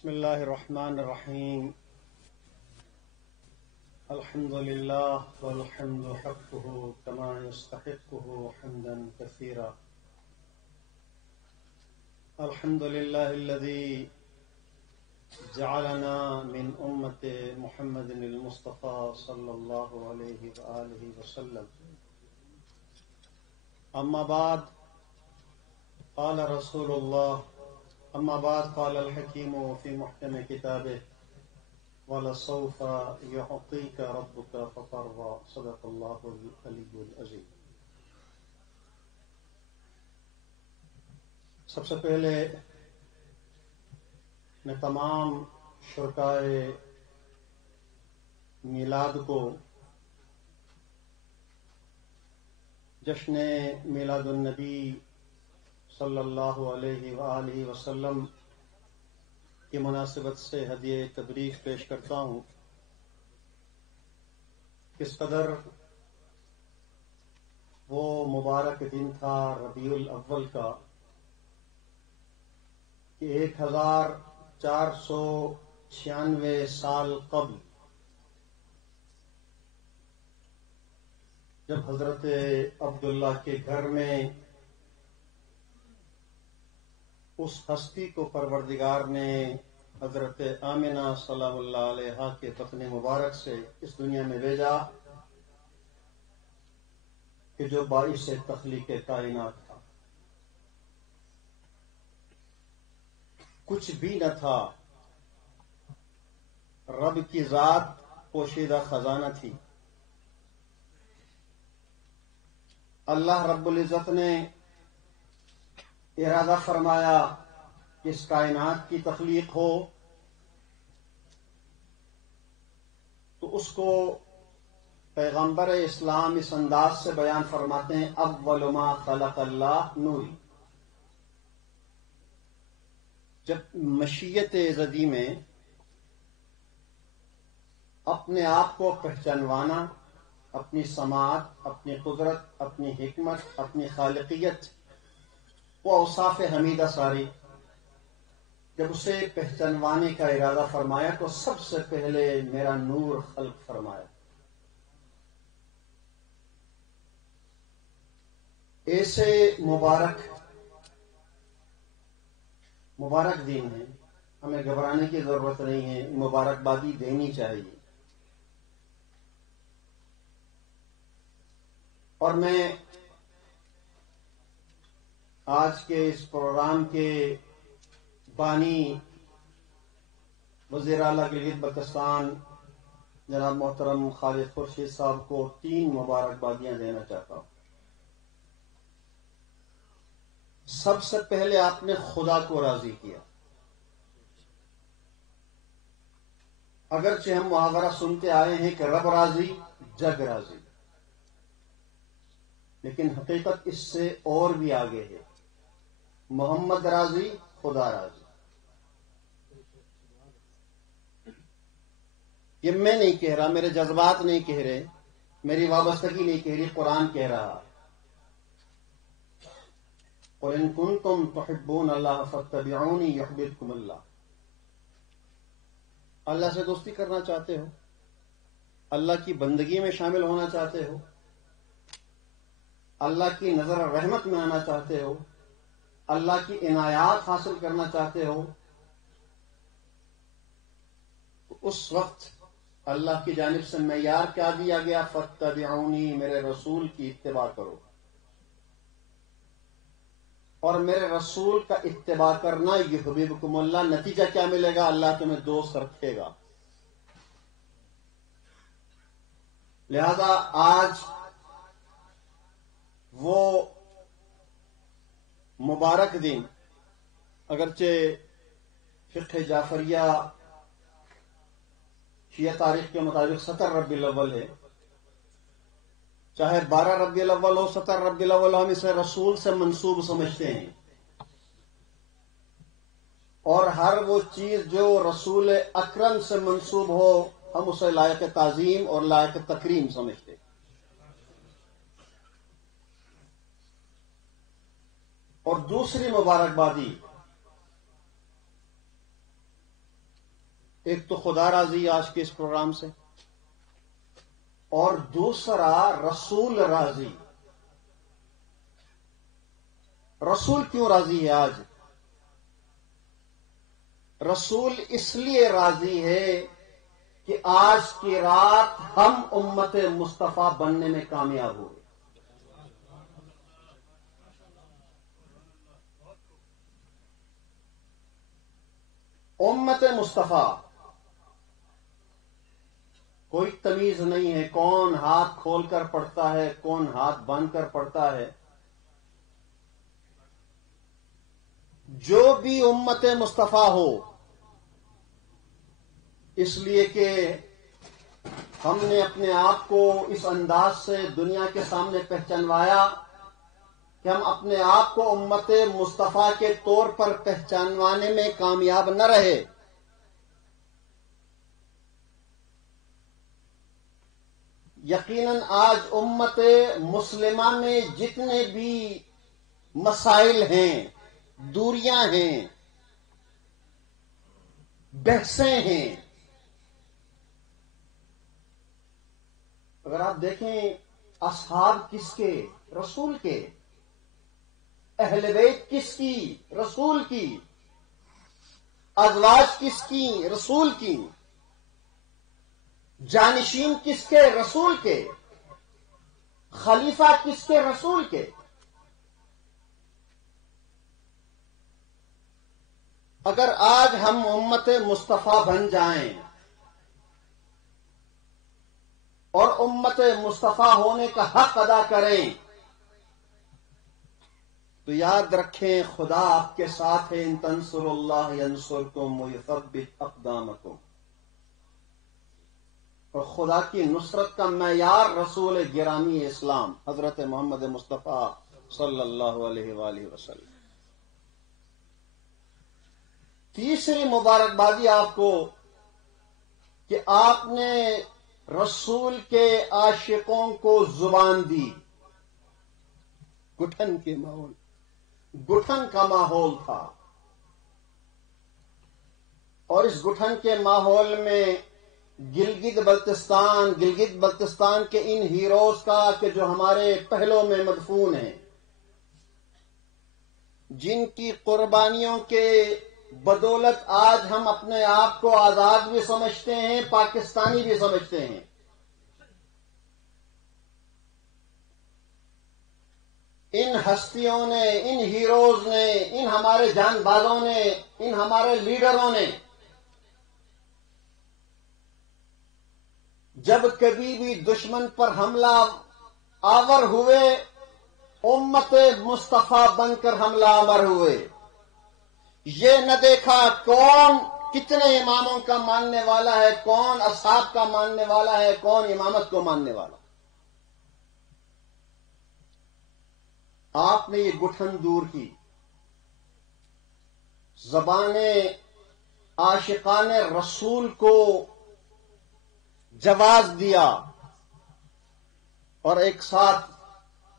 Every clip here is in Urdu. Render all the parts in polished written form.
بسم الله الرحمن الرحيم. الحمد لله والحمد حقه كما يستحقه حمدا كثيرا. الحمد لله الذي جعلنا من أمة محمد المصطفى صلى الله عليه وآله وسلم. أما بعد قال رسول الله أما بعد قال الحكيم في محكم كتابه وَلَسَوْفَ يُعْطِيكَ رَبُّكَ فَتَرْضَىٰ. صدق اللہ العلی العظیم. سب سے پہلے میں تمام شرکائے میلاد کو جشن میلاد النبی صلی اللہ علیہ وآلہ وسلم کی مناسبت سے ہدیہ تبریک پیش کرتا ہوں. کس قدر وہ مبارک دن تھا ربیع الاول کا کہ 1496 سال قبل جب حضرت عبداللہ کے گھر میں اس ہستی کو پروردگار نے حضرت آمنہ سلام اللہ علیہا کے بطن مبارک سے اس دنیا میں بھیجا کہ جو باعث تخلیق کائنات تھا. کچھ بھی نہ تھا، رب کی ذات پوشیدہ خزانہ تھی. اللہ رب العزت نے ارادہ فرمایا کہ اس کائنات کی تخلیق ہو تو اس کو پیغمبر اسلام اس انداز سے بیان فرماتے ہیں: اول ما خلق اللہ نوری. جب مشیت ازلی میں اپنے آپ کو پہچانوانا، اپنی سماعت، اپنی قدرت، اپنی حکمت، اپنی خالقیت، وہ اوصاف حمیدہ ساری جب اسے پہچانوانے کا ارادہ فرمایا تو سب سے پہلے میرا نور خلق فرمایا. ایسے مبارک دین ہے، ہمیں گھبرانے کی ضرورت نہیں ہے، مبارکبادی دینی چاہیے. اور میں آج کے اس پروگرام کے بانی وزیر اعلیٰ گلگت بلتستان جناب محترم خالد خورشید صاحب کو 3 مبارکبادیاں دینا چاہتا ہوں. سب سے پہلے آپ نے خدا کو راضی کیا. اگرچہ ہم محاورہ سنتے آئے ہیں کہ رب راضی جگ راضی، لیکن حقیقت اس سے اور بھی آگے ہے. محمد راضی خدا راضی. یہ میں نہیں کہہ رہا، میرے جذبات نہیں کہہ رہے، میری وابستگی نہیں کہہ رہی، قرآن کہہ رہا. قُلْ إِن كُنتُمْ تُحِبُّونَ اللَّهَ فَاتَّبِعُونِي يُحْبِبْكُمُ اللَّهُ. اللہ سے دوستی کرنا چاہتے ہو، اللہ کی بندگی میں شامل ہونا چاہتے ہو، اللہ کی نظر رحمت میں آنا چاہتے ہو، اللہ کی عنایات حاصل کرنا چاہتے ہو، اس وقت اللہ کی جانب سے معیار کیا دیا گیا؟ فَاتَّبِعُونِي، میرے رسول کی اتباع کرو. اور میرے رسول کا اتباع کرنا یحببکم اللہ، نتیجہ کیا ملے گا؟ اللہ تمہیں دوست رکھے گا. لہذا آج وہ مبارک دن، اگرچہ فقہ جعفریہ شیعہ تاریخ کے مطابق 17 ربیع الاول ہے، چاہے 12 ربیع الاول ہو، 17 ربیع الاول ہو، ہم اسے رسول سے منسوب سمجھتے ہیں. اور ہر وہ چیز جو رسول اکرم سے منسوب ہو ہم اسے لائق تعظیم اور لائق تکریم سمجھتے. اور دوسری مبارکبادی ایک تو خدا راضی آج کے اس پروگرام سے، اور دوسرا رسول راضی۔ رسول کیوں راضی ہے آج؟ رسول اس لیے راضی ہے کہ آج کی رات ہم امت مصطفیٰ بننے میں کامیاب ہوئے۔ امت مصطفیٰ کوئی تمیز نہیں ہے کون ہاتھ کھول کر پڑھتا ہے، کون ہاتھ باندھ کر پڑھتا ہے۔ جو بھی امت مصطفیٰ ہو، اس لیے کہ ہم نے اپنے آپ کو اس انداز سے دنیا کے سامنے پہچانوایا کہ ہم اپنے آپ کو امت مصطفیٰ کے طور پر پہچانوانے میں کامیاب نہ رہے۔ یقیناً آج امت مسلمہ میں جتنے بھی مسائل ہیں، دوریاں ہیں، بحثیں ہیں، اگر آپ دیکھیں اصحاب کس کے؟ رسول کے۔ اہل بیت کس کی؟ رسول کی۔ ازواج کس کی؟ رسول کی۔ جانشین کس کے؟ رسول کے۔ خلیفہ کس کے؟ رسول کے۔ اگر آج ہم امت مصطفیٰ بن جائیں اور امت مصطفیٰ ہونے کا حق ادا کریں تو یاد رکھیں خدا آپ کے ساتھ ہے۔ ان تنصروا اللہ ینصرکم ویثبت اقدامکم۔ اور خدا کی نصرت کا معیار رسول گرامی اسلام حضرت محمد مصطفیٰ صلی اللہ علیہ وآلہ وسلم۔ تیسری مبارکبادی آپ کو کہ آپ نے رسول کے عاشقوں کو زبان دی۔ گٹھن کے ماحول، گٹھن کا ماحول تھا، اور اس گٹھن کے ماحول میں گلگت بلتستان کے ان ہیروز کا کہ جو ہمارے پہلوں میں مدفون ہیں، جن کی قربانیوں کے بدولت آج ہم اپنے آپ کو آزاد بھی سمجھتے ہیں، پاکستانی بھی سمجھتے ہیں۔ ان ہستیوں نے، ان ہیروز نے، ان ہمارے جان بازوں نے، ان ہمارے لیڈروں نے جب کبھی بھی دشمن پر حملہ آور ہوئے، امت مصطفیٰ بن کر حملہ آور ہوئے۔ یہ نہ دیکھا کون کتنے اماموں کا ماننے والا ہے، کون اصحاب کا ماننے والا ہے، کون امامت کو ماننے والا۔ آپ نے یہ گٹھن دور کی، زبان عاشقان رسول کو جواز دیا، اور ایک ساتھ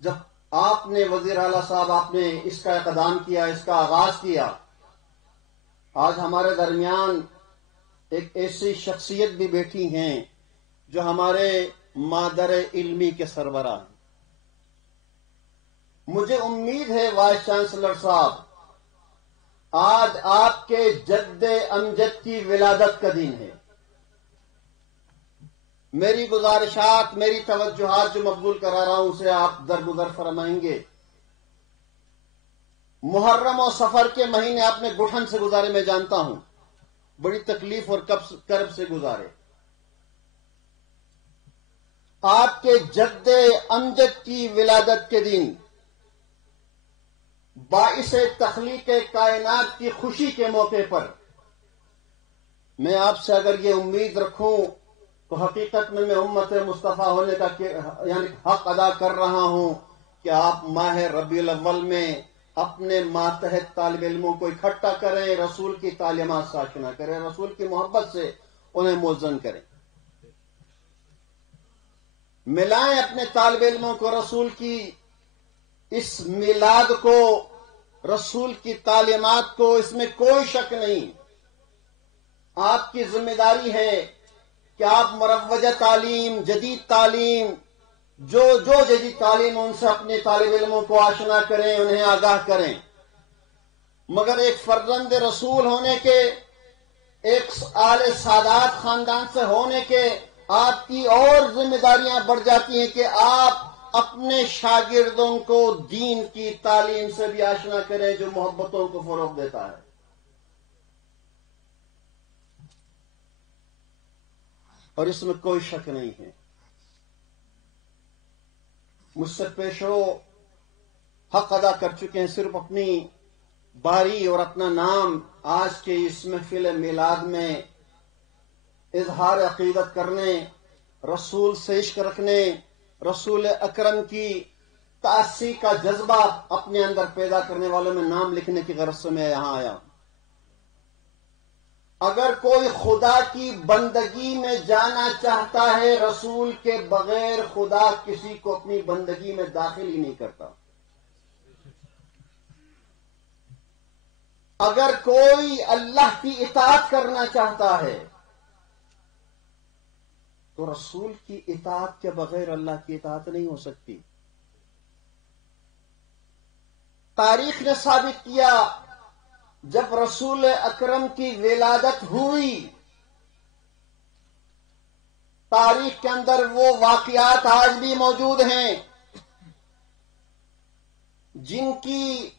جب آپ نے وزیر اعلیٰ صاحب آپ نے اس کا اقدام کیا، اس کا آغاز کیا، آج ہمارے درمیان ایک ایسی شخصیت بھی بیٹھی ہیں جو ہمارے مادر علمی کے سربراہ ہیں۔ مجھے امید ہے وائس چانسلر صاحب، آج آپ کے جد امجد کی ولادت کا دن ہے۔ میری گزارشات، میری توجہات جو مقبول کرا رہا ہوں اسے آپ درگزر فرمائیں گے۔ محرم اور سفر کے مہینے آپ نے گٹھن سے گزارے، میں جانتا ہوں، بڑی تکلیف اور کرب سے گزارے۔ آپ کے جد امجد کی ولادت کے دن باعث تخلیق کائنات کی خوشی کے موقع پر میں آپ سے اگر یہ امید رکھوں تو حقیقت میں امت مصطفیٰ ہونے کا یعنی حق ادا کر رہا ہوں کہ آپ ماہ ربیع الاول میں اپنے ماتحت طالب علموں کو اکٹھا کریں، رسول کی تعلیمات سے آشنا کریں، رسول کی محبت سے انہیں موزن کریں، ملائیں اپنے طالب علموں کو رسول کی اس میلاد کو، رسول کی تعلیمات کو۔ اس میں کوئی شک نہیں آپ کی ذمہ داری ہے کہ آپ مروجہ تعلیم، جدید تعلیم، جو جدید تعلیم ان سے اپنے طالب علموں کو آشنا کریں، انہیں آگاہ کریں، مگر ایک فرزند رسول ہونے کے، ایک آل سادات خاندان سے ہونے کے آپ کی اور ذمہ داریاں بڑھ جاتی ہیں کہ آپ اپنے شاگردوں کو دین کی تعلیم سے بھی آشنا کریں جو محبتوں کو فروغ دیتا ہے۔ اور اس میں کوئی شک نہیں ہے، مجھ سے پیشرو حق ادا کر چکے ہیں، صرف اپنی باری اور اپنا نام آج کے اس محفل میلاد میں اظہار عقیدت کرنے، رسول سے عشق رکھنے، رسول اکرم کی تعصی کا جذبہ اپنے اندر پیدا کرنے والوں میں نام لکھنے کی غرض سے میں یہاں آیا ہوں۔ اگر کوئی خدا کی بندگی میں جانا چاہتا ہے، رسول کے بغیر خدا کسی کو اپنی بندگی میں داخل ہی نہیں کرتا۔ اگر کوئی اللہ کی اطاعت کرنا چاہتا ہے تو رسول کی اطاعت کے بغیر اللہ کی اطاعت نہیں ہو سکتی۔ تاریخ نے ثابت کیا، جب رسول اکرم کی ولادت ہوئی، تاریخ کے اندر وہ واقعات آج بھی موجود ہیں جن کی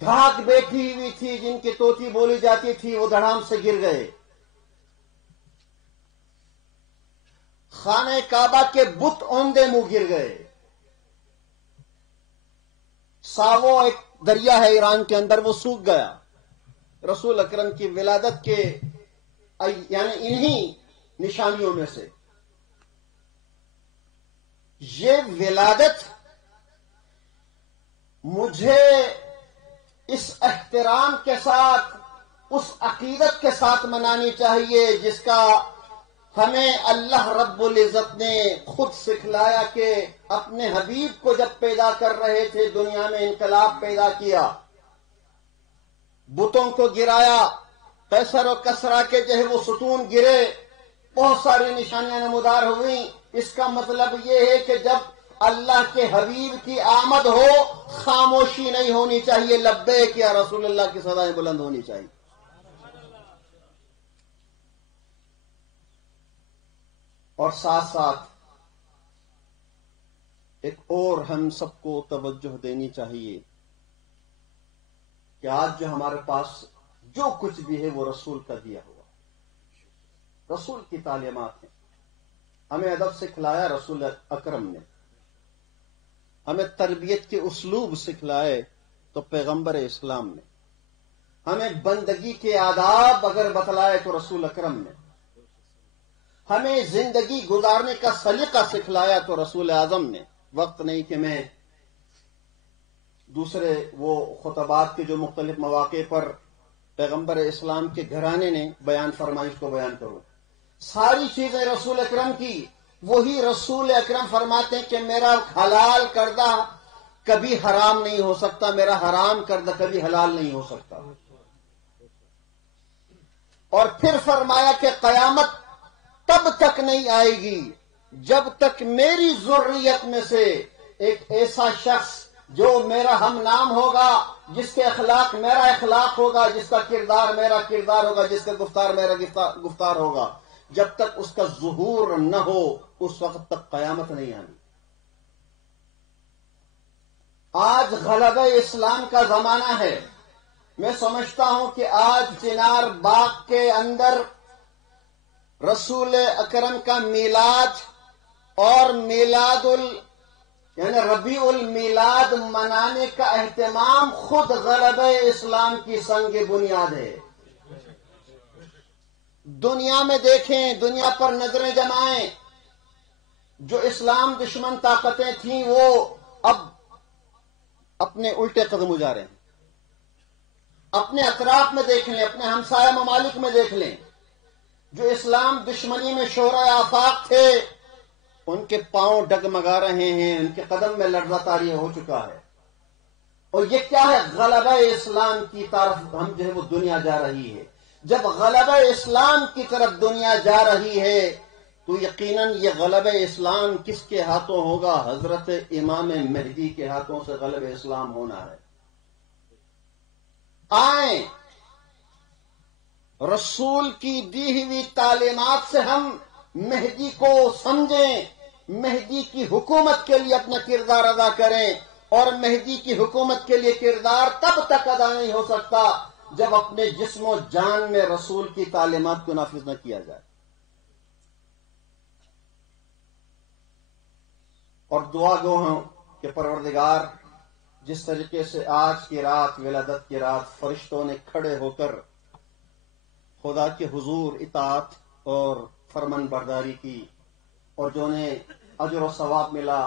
دھاک بیٹھی ہوئی تھی، جن کی توتی بولی جاتی تھی، وہ دھڑام سے گر گئے۔ خانہ کعبہ کے بت اوندے منہ گر گئے۔ ساوو ایک دریا ہے ایران کے اندر، وہ سوکھ گیا رسول اکرم کی ولادت کے یعنی انہی نشانیوں میں سے۔ یہ ولادت مجھے اس احترام کے ساتھ، اس عقیدت کے ساتھ منانی چاہیے جس کا ہمیں اللہ رب العزت نے خود سکھلایا کہ اپنے حبیب کو جب پیدا کر رہے تھے دنیا میں انقلاب پیدا کیا، بتوں کو گرایا، قیصر و کسریٰ کے جو ہے وہ ستون گرے، بہت ساری نشانیاں نمودار ہوئیں۔ اس کا مطلب یہ ہے کہ جب اللہ کے حبیب کی آمد ہو، خاموشی نہیں ہونی چاہیے، لبیک یا رسول اللہ کی صدائیں بلند ہونی چاہیے۔ اور ساتھ ساتھ ایک اور ہم سب کو توجہ دینی چاہیے کہ آج جو ہمارے پاس جو کچھ بھی ہے وہ رسول کا دیا ہوا، رسول کی تعلیمات ہیں۔ ہمیں ادب سکھلایا رسول اکرم نے، ہمیں تربیت کے اسلوب سکھلائے تو پیغمبر اسلام نے، ہمیں بندگی کے آداب اگر بتلائے تو رسول اکرم نے، ہمیں زندگی گزارنے کا سلیقہ سکھلایا تو رسول اعظم نے۔ وقت نہیں کہ میں دوسرے وہ خطبات کے جو مختلف مواقع پر پیغمبر اسلام کے گھرانے نے بیان فرمائی اس کو بیان کروں۔ ساری چیزیں رسول اکرم کی، وہی رسول اکرم فرماتے ہیں کہ میرا حلال کردہ کبھی حرام نہیں ہو سکتا، میرا حرام کردہ کبھی حلال نہیں ہو سکتا۔ اور پھر فرمایا کہ قیامت تب تک نہیں آئے گی جب تک میری ذریت میں سے ایک ایسا شخص جو میرا ہم نام ہوگا، جس کے اخلاق میرا اخلاق ہوگا، جس کا کردار میرا کردار ہوگا، جس کا گفتار میرا گفتار ہوگا، جب تک اس کا ظہور نہ ہو اس وقت تک قیامت نہیں آنی۔ آج غلبہ اسلام کا زمانہ ہے۔ میں سمجھتا ہوں کہ آج چنار باغ کے اندر رسول اکرم کا میلاد اور یعنی ربیع المیلاد منانے کا اہتمام خود غلبہ اسلام کی سنگ بنیاد ہے۔ دنیا میں دیکھیں، دنیا پر نظریں جمائیں، جو اسلام دشمن طاقتیں تھیں وہ اب اپنے الٹے قدم اٹھا رہے ہیں۔ اپنے اطراف میں دیکھ لیں، اپنے ہمسایہ ممالک میں دیکھ لیں، جو اسلام دشمنی میں شورۂ آفاق تھے ان کے پاؤں ڈگمگا رہے ہیں، ان کے قدم میں لرزہ طاری ہو چکا ہے۔ اور یہ کیا ہے؟ غلبہ اسلام کی طرف ہم جو ہے وہ دنیا جا رہی ہے۔ جب غلبہ اسلام کی طرف دنیا جا رہی ہے تو یقیناً یہ غلبہ اسلام کس کے ہاتھوں ہوگا؟ حضرت امام مہدی کے ہاتھوں سے غلبہ اسلام ہونا ہے۔ آئیں رسول کی دی ہوئی تعلیمات سے ہم مہدی کو سمجھیں، مہدی کی حکومت کے لیے اپنا کردار ادا کریں، اور مہدی کی حکومت کے لیے کردار تب تک ادا نہیں ہو سکتا جب اپنے جسم و جان میں رسول کی تعلیمات کو نافذ نہ کیا جائے۔ اور دعا گو ہوں کہ پروردگار جس طریقے سے آج کی رات ولادت کی رات فرشتوں نے کھڑے ہو کر خدا کے حضور اطاعت اور فرمان برداری کی اور جو انہیں اجر و ثواب ملا،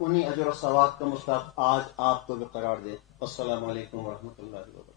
انہی اجر و ثواب کا مستحق آج آپ کو بھی قرار دے۔ السلام علیکم ورحمۃ اللہ وبرکاتہ۔